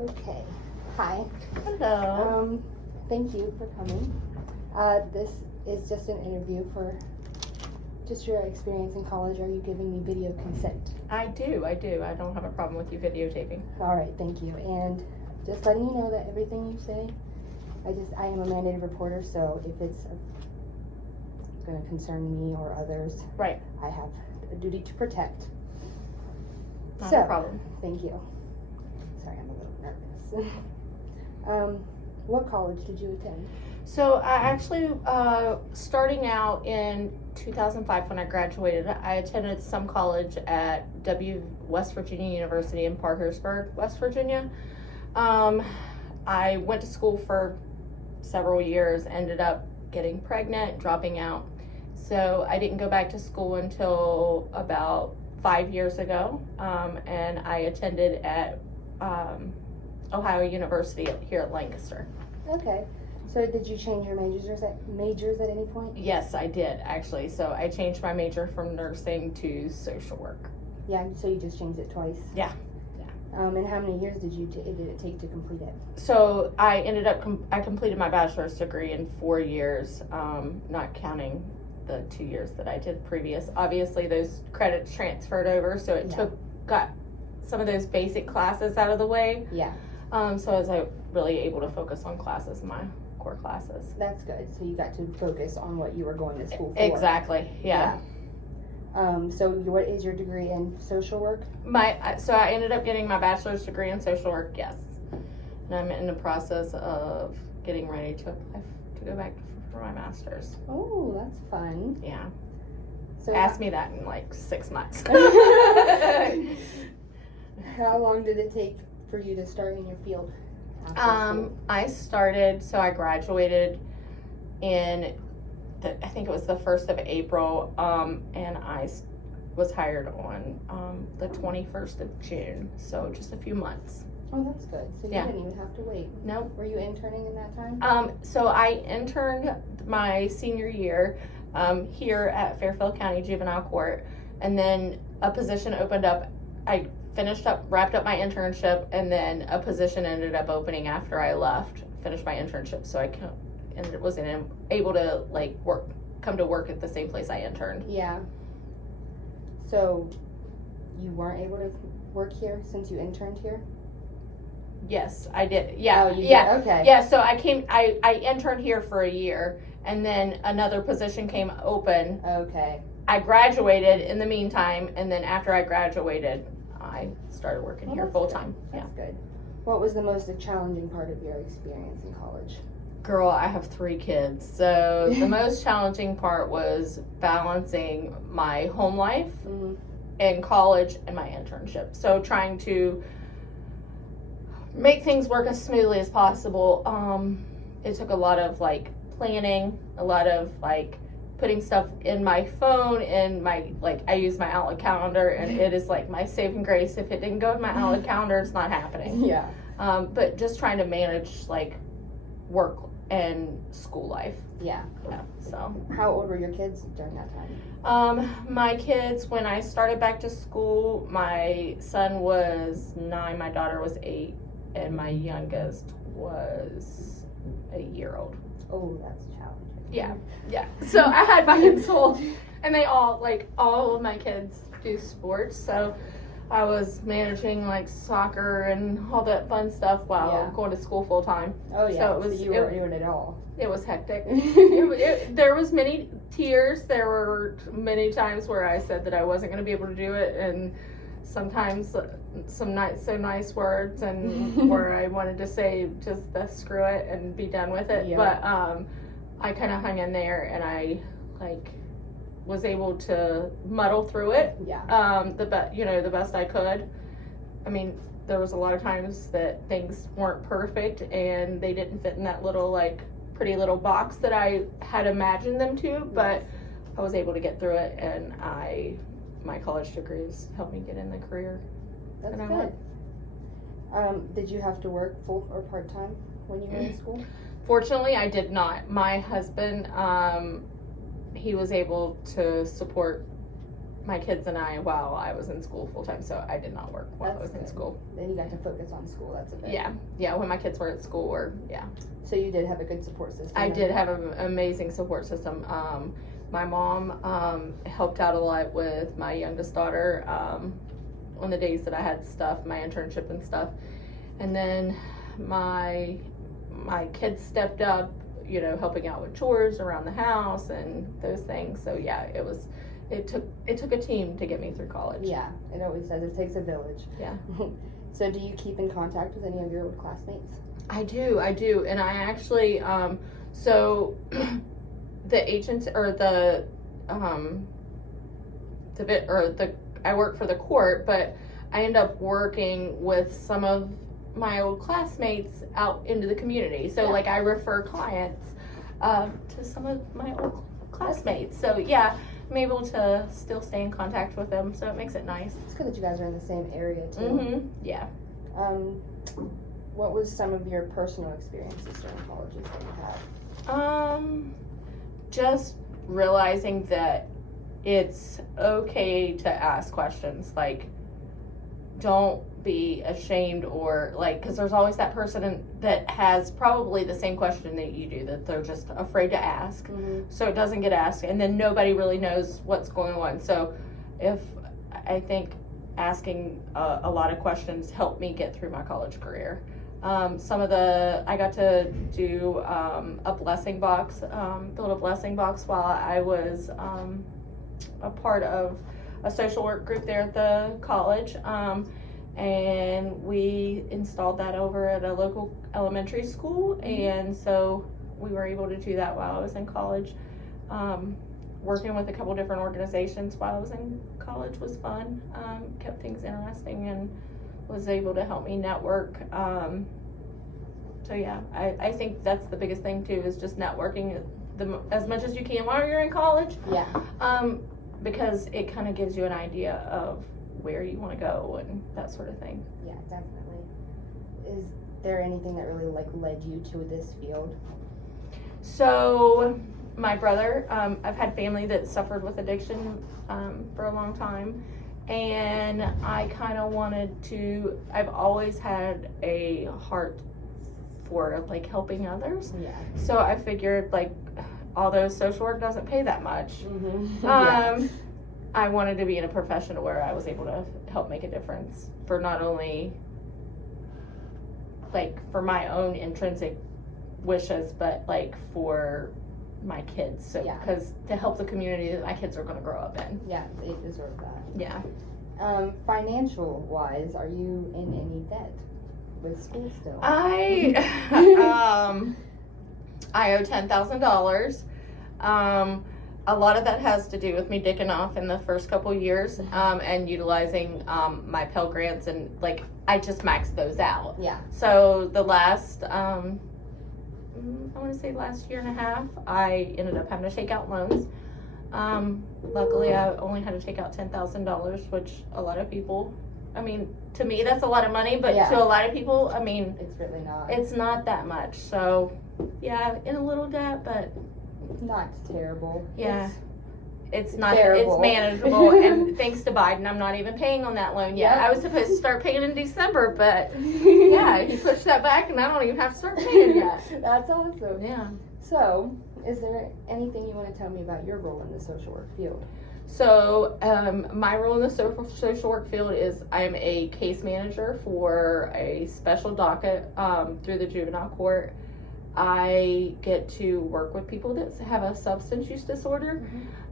Okay. Hi. Hello. Thank you for coming. This is just an interview for just your experience in college. Are you giving me video consent? I do. I don't have a problem with you videotaping. All right, thank you. And just letting you know that everything you say, I am a mandated reporter, so if it's going to concern me or others, Right. I have a duty to protect. Not a problem. Thank you. Sorry, I'm a little nervous. What college did you attend? So I actually, starting out in 2005 when I graduated, I attended some college at West Virginia University in Parkersburg, West Virginia. I went to school for several years, ended up getting pregnant, dropping out. So I didn't go back to school until about 5 years ago, and I attended at Ohio University here at Lancaster. Okay. So did you change your majors at any point? Yes, I did actually. So I changed my major from nursing to social work. Yeah, so you just changed it twice? Yeah. And how many years did it take to complete it? So I ended up, I completed my bachelor's degree in 4 years, not counting the 2 years that I did previous. Obviously those credits transferred over, so it got some of those basic classes out of the way. Yeah. So I was really able to focus on classes, my core classes. That's good. So you got to focus on what you were going to school for. Exactly, yeah. So what is your degree in social work? So I ended up getting my bachelor's degree in social work, yes. And I'm in the process of getting ready to apply to go back for my master's. Oh, that's fun. Yeah. So Ask me that in like 6 months. How long did it take for you to start in your field? I graduated in I think it was the 1st of April, and I was hired on the 21st of June, so just a few months. Oh, that's good. So you didn't even have to wait. No. Were you interning in that time? So I interned my senior year here at Fairfield County Juvenile Court, and then a position opened up. I wrapped up my internship, and then a position ended up opening after I finished my internship, so I wasn't able to come to work at the same place I interned. Yeah. So you weren't able to work here since you interned here? Yes, I did. Yeah. Oh, you did? Okay. Yeah, so I interned here for a year, and then another position came open. Okay. I graduated in the meantime, and then after I graduated, I started working here full time. That's good. What was the most challenging part of your experience in college? Girl, I have 3 kids, so the most challenging part was balancing my home life in college and my internship. So trying to make things work as smoothly as possible. It took a lot of planning, a lot of putting stuff in my phone, and I use my Outlook calendar, and it is my saving grace. If it didn't go in my Outlook calendar, it's not happening. Yeah. But just trying to manage work and school life. Yeah. So how old were your kids during that time? My kids, when I started back to school, my son was 9, my daughter was 8, and my youngest was a year-old. Oh, that's challenging. Yeah. So I had my kids whole, and they all of my kids do sports, so I was managing soccer and all that fun stuff while going to school full time. Oh yeah. So you were doing it all. It was hectic. There was many tears. There were many times where I said that I wasn't going to be able to do it, and sometimes some not so nice words, and where I wanted to say just screw it and be done with it. Yeah. But I kind of hung in there, and I was able to muddle through it. Yeah. The best I could. I mean, there was a lot of times that things weren't perfect, and they didn't fit in that little pretty little box that I had imagined them to, but I was able to get through it, and my college degrees helped me get in the career. That's good. Did you have to work full or part-time when you were in school? Fortunately, I did not. My husband, he was able to support my kids and I while I was in school full time, so I did not work while I That's was in good. school. Then you got to focus on school. That's a bit. Yeah, when my kids were at school, or So you did have a good support system. I then? did have an amazing support system. My mom helped out a lot with my youngest daughter on the days that I had stuff, my internship and stuff, and then my kids stepped up, you know, helping out with chores around the house and those things. So yeah, it took a team to get me through college. Yeah, it always says it takes a village. Yeah. So do you keep in contact with any of your old classmates? I do, and I actually, so the agents or I work for the court, but I end up working with some of my old classmates out into the community. So Yeah. like I refer clients to some of my old classmates. So yeah, I'm able to still stay in contact with them. So it makes it nice. It's good that you guys are in the same area too. Mm-hmm. Yeah. What was some of your personal experiences during colleges that you had? Just realizing that it's okay to ask questions. Like, don't be ashamed or like, because there's always that person that has probably the same question that you do that they're just afraid to ask. Mm-hmm. So it doesn't get asked, and then nobody really knows what's going on. So I think asking a lot of questions helped me get through my college career. I got to do a blessing box, build a blessing box while I was a part of a social work group there at the college. And we installed that over at a local elementary school. And so we were able to do that while I was in college. Working with a couple different organizations while I was in college was fun. Kept things interesting and was able to help me network. So yeah, I think that's the biggest thing too, is just networking as much as you can while you're in college. Yeah. Because it kind of gives you an idea of where you want to go and that sort of thing. Yeah, definitely. Is there anything that really like led you to this field? So my brother, I've had family that suffered with addiction for a long time, and I kind of I've always had a heart for like helping others. Yeah. So I figured, like, although social work doesn't pay that much, Mm-hmm. I wanted to be in a profession where I was able to help make a difference for not only like for my own intrinsic wishes, but like for my kids. So Yeah. because to help the community that my kids are going to grow up in. Yeah, they deserve that. Yeah. Financial wise, are you in any debt with school still? I owe $10,000. A lot of that has to do with me dicking off in the first couple years, and utilizing my Pell Grants, and like I just maxed those out. Yeah. So the last, I want to say last year and a half, I ended up having to take out loans. Luckily, I only had to take out $10,000, which a lot of people, I mean, to me that's a lot of money, but Yeah. to a lot of people, I mean, It's really not. it's not that much. So yeah, in a little debt, but not terrible. yeah, it's not, bearable. it's manageable. And thanks to Biden, I'm not even paying on that loan yet. Yep. I was supposed to start paying in December, but yeah, he pushed that back, and I don't even have to start paying yet. That's awesome. Yeah. So, is there anything you want to tell me about your role in the social work field? So, my role in the social work field is I'm a case manager for a special docket through the juvenile court. I get to work with people that have a substance use disorder,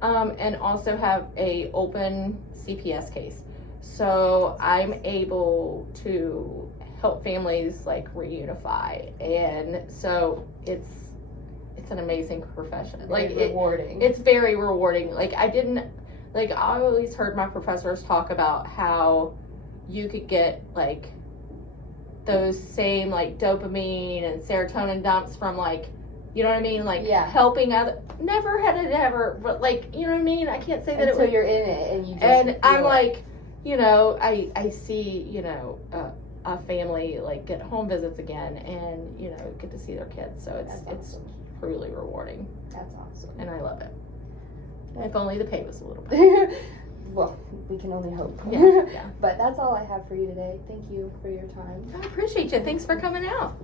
and also have a open CPS case. So I'm able to help families like reunify, and so it's an amazing profession. Rewarding. It's very rewarding. I always heard my professors talk about how you could get like those same like dopamine and serotonin dumps from like, you know what I mean? Like helping other, never had it ever, but like, you know what I mean? I can't say that until you're in it and you just and I'm feel it. like, you know, I see, you know, a family like get home visits again and, you know, get to see their kids. So it's awesome. truly rewarding, That's awesome. and I love it. If only the pay was a little better. Well, we can only hope. Yeah, yeah. But that's all I have for you today. Thank you for your time. I appreciate you. Thanks for coming out.